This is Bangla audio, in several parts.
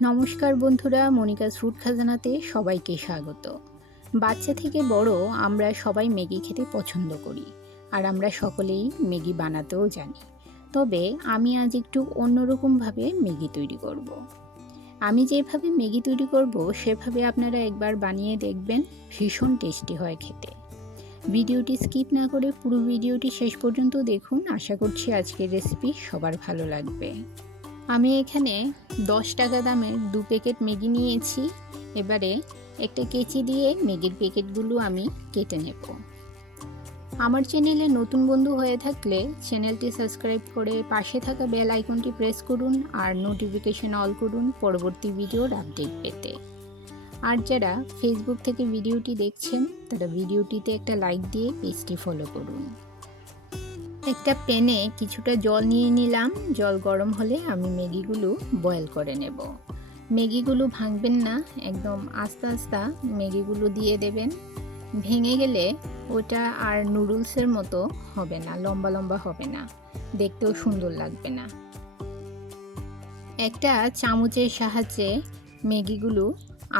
নমস্কার বন্ধুরা, মনিকাস ফুড খাজানাতে সবাইকে স্বাগত। বাচ্চা থেকে বড় আমরা সবাই ম্যাগি খেতে পছন্দ করি, আর আমরা সকলেই ম্যাগি বানাতেও জানি। তবে আমি আজ একটু অন্যরকমভাবে ম্যাগি তৈরি করব। আমি যেভাবে ম্যাগি তৈরি করব সেভাবে আপনারা একবার বানিয়ে দেখবেন, ভীষণ টেস্টি হয় খেতে। ভিডিওটি স্কিপ না করে পুরো ভিডিওটি শেষ পর্যন্ত দেখুন। আশা করছি আজকের রেসিপি সবার ভালো লাগবে। আমি এখানে 10 টাকা দামের 2 প্যাকেট ম্যাগি নিয়েছি। এবারে একটা কেচি দিয়ে ম্যাগির প্যাকেটগুলো আমি কেটে নেব। আমার চ্যানেলে নতুন বন্ধু হয়ে থাকলে চ্যানেলটি সাবস্ক্রাইব করে পাশে থাকা বেল আইকনটি প্রেস করুন আর নোটিফিকেশন অল করুন পরবর্তী ভিডিওর আপডেট পেতে। আর যারা ফেসবুক থেকে ভিডিওটি দেখছেন তারা ভিডিওটিতে একটা লাইক দিয়ে পেজটি ফলো করুন। একটা প্যানে কিছুটা জল নিয়ে নিলাম। জল গরম হলে আমি ম্যাগিগুলো বয়েল করে নেব। ম্যাগিগুলো ভাঙবেন না, একদম আস্তে আস্তে ম্যাগিগুলো দিয়ে দেবেন। ভেঙে গেলে ওটা আর নুডলসের মতো হবে না, লম্বা লম্বা হবে না, দেখতেও সুন্দর লাগবে না। একটা চামচের সাহায্যে ম্যাগিগুলো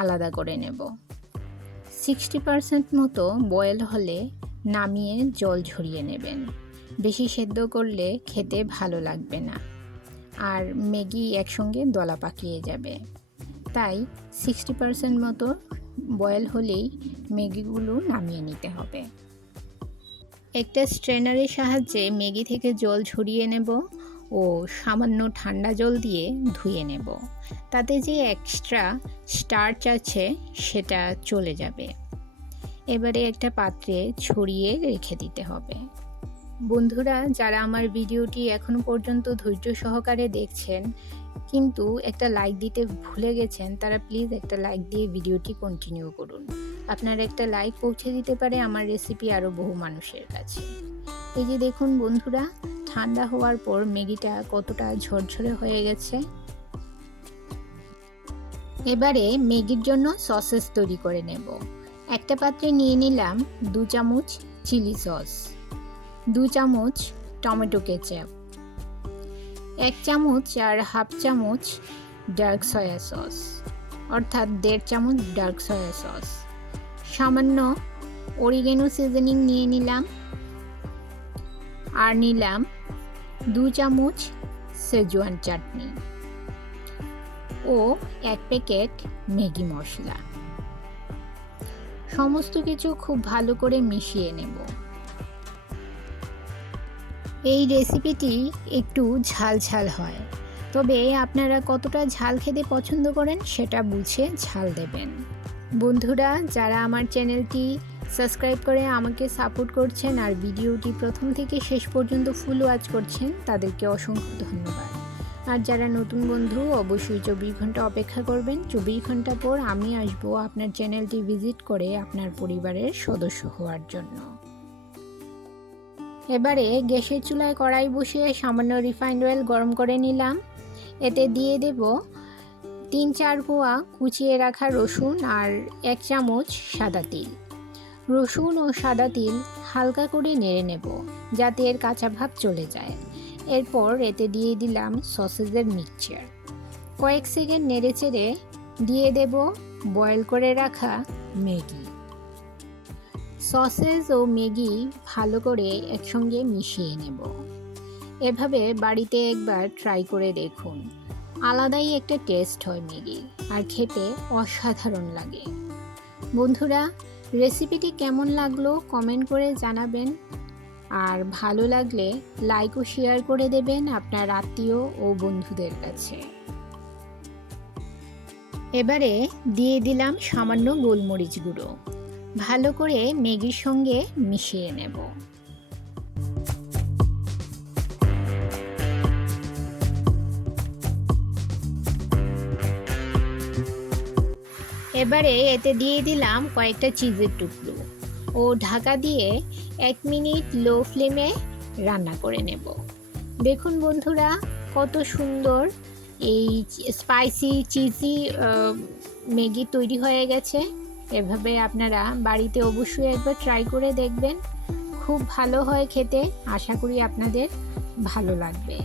আলাদা করে নেব। 60% মতো বয়েল হলে নামিয়ে জল ঝরিয়ে নেবেন। বেশি সেদ্ধ করলে খেতে ভালো লাগবে না, আর ম্যাগি একসঙ্গে দলা পাকিয়ে যাবে। তাই 60% মতো বয়েল হলেই ম্যাগিগুলো নামিয়ে নিতে হবে। একটা স্ট্রেনারের সাহায্যে ম্যাগি থেকে জল ঝরিয়ে নেব ও সামান্য ঠান্ডা জল দিয়ে ধুয়ে নেব। তাতে যে এক্সট্রা স্টার্চ আছে সেটা চলে যাবে। এবারে একটা পাত্রে ছড়িয়ে রেখে দিতে হবে। বন্ধুরা, যারা আমার ভিডিওটি এখনো পর্যন্ত ধৈর্য সহকারে দেখছেন কিন্তু একটা লাইক দিতে ভুলে গেছেন, তারা প্লিজ একটা লাইক দিয়ে ভিডিওটি কন্টিনিউ করুন। আপনার একটা লাইক পৌঁছে দিতে পারে আমার রেসিপি আরও বহু মানুষের কাছে। এই যে দেখুন বন্ধুরা, ঠান্ডা হওয়ার পর ম্যাগিটা কতটা ঝরঝরে হয়ে গেছে। এবারে ম্যাগির জন্য সসেস তৈরি করে নেব। একটা পাত্রে নিয়ে নিলাম 2 চামচ চিলি সস, 2 চামচ টমেটো কেচাপ, 1 চামচ আর হাফ চামচ ডার্ক সয়া সস, অর্থাৎ 1.5 চামচ ডার্ক সয়া সস, সামান্য অরিগেনো সিজনিং নিয়ে নিলাম, আর নিলাম 2 চামচ সেজওয়ান চাটনি ও 1 প্যাকেট ম্যাগি মশলা। সমস্ত কিছু খুব ভালো করে মিশিয়ে নেব। এই রেসিপিটি একটু ঝাল ঝাল হয়, তবে আপনারা কতটা ঝাল খেতে পছন্দ করেন সেটা বুঝে ঝাল দেবেন। বন্ধুরা, যারা আমার চ্যানেলটি সাবস্ক্রাইব করে আমাকে সাপোর্ট করছেন আর ভিডিওটি প্রথম থেকে শেষ পর্যন্ত ফুল ওয়াচ করছেন, তাদেরকে অসংখ্য ধন্যবাদ। আর যারা নতুন বন্ধু, অবশ্যই 24 ঘন্টা অপেক্ষা করবেন। 24 ঘন্টা পর আমি আসবো আপনার চ্যানেলটি ভিজিট করে আপনার পরিবারের সদস্য হওয়ার জন্য। এবারে গ্যাসের চুলায় কড়াই বসিয়ে সামান্য রিফাইন্ড অয়েল গরম করে নিলাম। এতে দিয়ে দেব 3-4 কোয়া কুচিয়ে রাখা রসুন আর 1 চামচ সাদা তিল। রসুন ও সাদা তিল হালকা করে নেড়ে নেব যাতে এর কাঁচা ভাব চলে যায়। এরপর এতে দিয়ে দিলাম সসেজের মিক্সচার। কয়েক সেকেন্ড নেড়ে চেড়ে দিয়ে দেব বয়েল করে রাখা ম্যাগি। সসেজ ও ম্যাগি ভালো করে একসঙ্গে মিশিয়ে নেব। এভাবে বাড়িতে একবার ট্রাই করে দেখুন, আলাদাই একটা টেস্ট হয় ম্যাগির, আর খেতে অসাধারণ লাগে। বন্ধুরা, রেসিপিটি কেমন লাগলো কমেন্ট করে জানাবেন, আর ভালো লাগলে লাইক ও শেয়ার করে দেবেন আপনার আত্মীয় ও বন্ধুদের কাছে। এবারে দিয়ে দিলাম সামান্য গোলমরিচ গুঁড়ো। ভালো করে ম্যাগির সঙ্গে মিশিয়ে নেব। এবারে এতে দিয়ে দিলাম কয়েকটা চিজের টুকরো ও ঢাকা দিয়ে 1 মিনিট লো ফ্লেমে রান্না করে নেব। দেখুন বন্ধুরা, কত সুন্দর এই স্পাইসি চিজি ম্যাগি তৈরি হয়ে গেছে। এভাবে আপনারা বাড়িতে অবশ্যই একবার ট্রাই করে দেখবেন, খুব ভালো হয় খেতে। আশা করি আপনাদের ভালো লাগবে।